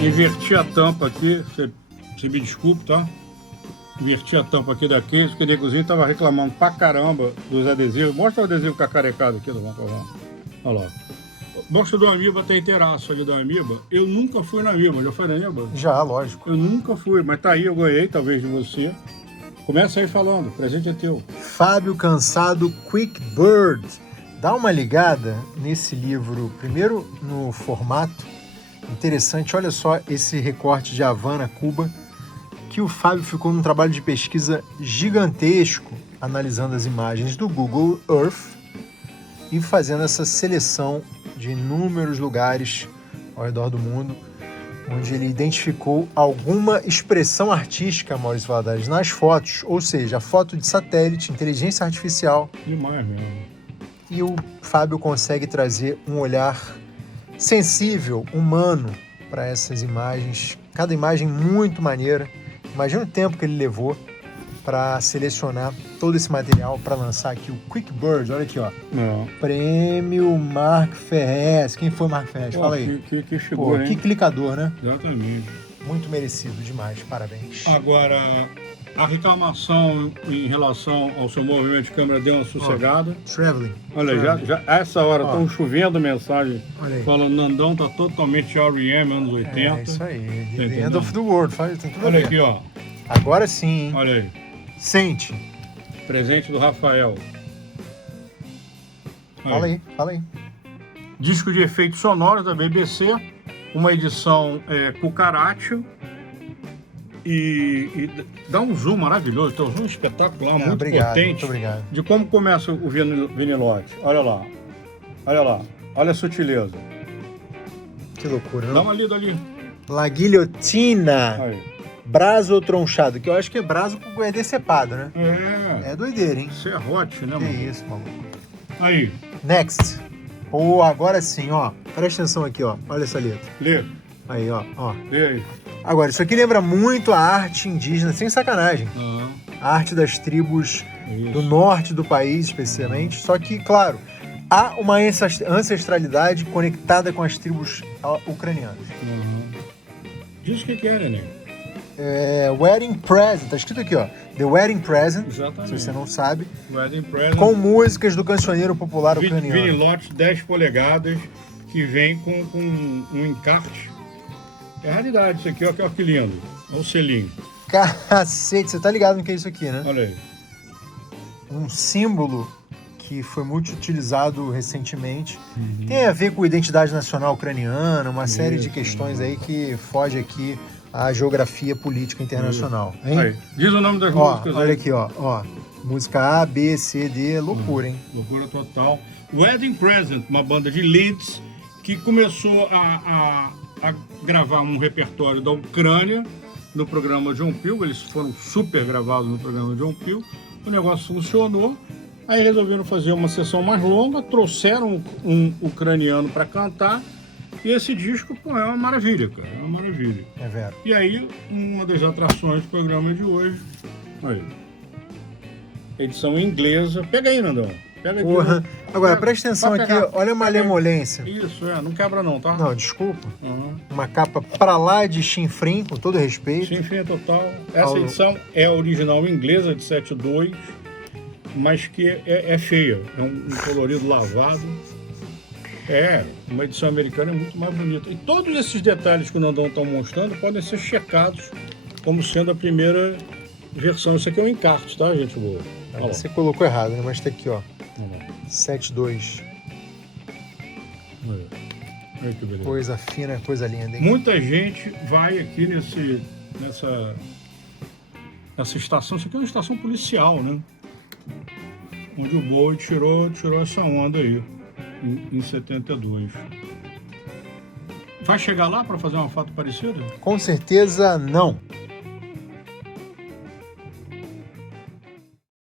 Inverti a tampa aqui, você me desculpe, tá? Inverti a tampa aqui da case, porque o negozinho tava reclamando pra caramba dos adesivos. Mostra o adesivo cacarecado aqui, do Vamos. Olha lá. Mostra do Amiba, tem inteiraço ali do Amiba. Eu nunca fui na Amiba, já foi na Amiba? Já, lógico. Eu nunca fui, mas tá aí, eu ganhei, talvez, de você. Começa aí falando, o presente é teu. Fábio Cansado, Quick Bird. Dá uma ligada nesse livro, primeiro no formato. Interessante, olha só esse recorte de Havana, Cuba, que o Fábio ficou num trabalho de pesquisa gigantesco, analisando as imagens do Google Earth e fazendo essa seleção de inúmeros lugares ao redor do mundo, onde ele identificou alguma expressão artística, Maurício Valadares, nas fotos, ou seja, a foto de satélite, inteligência artificial. Demais mesmo. E o Fábio consegue trazer um olhar sensível, humano, para essas imagens. Cada imagem muito maneira. Imagina o tempo que ele levou para selecionar todo esse material para lançar aqui o Quick Bird. Olha aqui, ó. Não. Prêmio Mark Ferrez. Quem foi Mark Ferrez? Fala aí. Que chegou, Pô, hein? que clicador, né? Exatamente. Muito merecido demais. Parabéns. Agora, a reclamação em relação ao seu movimento de câmera deu uma sossegada. Traveling. Olha aí, já a essa hora Ó. estão chovendo mensagem Olha aí. falando Nandão tá totalmente R.E.M. anos 80. É isso aí. The entendeu? End of the World. Tem tudo a Olha ver. aqui, ó. Agora sim, hein? Olha aí. Sente. Presente do Rafael. Fala aí, fala aí. Disco de efeitos sonoros da BBC, uma edição Cucaracho e dá um zoom maravilhoso, tem um zoom espetacular, muito Obrigado, potente muito obrigado. de como começa o vinilote. Olha lá, olha lá, olha a sutileza. Que loucura, Dá não? uma lida ali. La Guilhotina. Aí. Braço tronchado, que eu acho que é braço com é decepado, né? É doideira, hein? Serrote, né, Que mano? isso, maluco. Aí, Next. Pô, agora sim, ó. Presta atenção aqui, ó. Olha essa letra. lê, Aí, ó. lê aí. Agora, isso aqui lembra muito a arte indígena, sem sacanagem. Aham, A arte das tribos isso. do norte do país, especialmente. Só que, claro, há uma ancestralidade conectada com as tribos ucranianas. Aham. Diz o que é, neném. Wedding Present, tá escrito aqui, ó. The Wedding Present, Exatamente. se você não sabe, Wedding Present. com músicas do cancioneiro popular ucraniano. Vinilote 10 polegadas que vem com um encarte. É raridade isso aqui, ó, que lindo. Olha o selinho. Cacete, você tá ligado no que é isso aqui, né? Olha aí. Um símbolo que foi muito utilizado recentemente. Tem a ver com identidade nacional ucraniana, uma série de questões aí que foge aqui à geografia política internacional. Hein? Aí. Diz o nome das Ó, músicas olha aí. aqui, ó. Música A, B, C, D, loucura, hein? Loucura total. Wedding Present, uma banda de Leeds que começou a gravar um repertório da Ucrânia no programa John Peel. Eles foram super gravados no programa John Peel. O negócio funcionou. Aí resolveram fazer uma sessão mais longa, trouxeram um ucraniano para cantar. E esse disco, pô, é uma maravilha, cara. É uma maravilha. É vero. E aí, uma das atrações do programa de hoje. Aí. Edição inglesa. Pega aí, Nandão. Pega aqui. Porra. Agora, Pega. presta atenção Pode aqui, pegar. olha a malemolência. Isso, não quebra não, tá? Não, desculpa. Uhum. Uma capa pra lá de chinfrim, com todo respeito. Sim, sim, total. Essa Ao- edição é a original inglesa de 7.2, mas que é feia. É um colorido lavado. Uma edição americana é muito mais bonita. E todos esses detalhes que o Nandão está mostrando podem ser checados como sendo a primeira versão. Isso aqui é um encarte, tá, gente boa? Olha lá. Você colocou errado, né? Mas tá aqui, ó. Olha lá. 7.2. Olha que beleza. Coisa fina, coisa linda, hein? Muita gente vai aqui nessa estação. Isso aqui é uma estação policial, né? Onde o Bowie tirou essa onda aí, em 72. Vai chegar lá para fazer uma foto parecida? Com certeza não.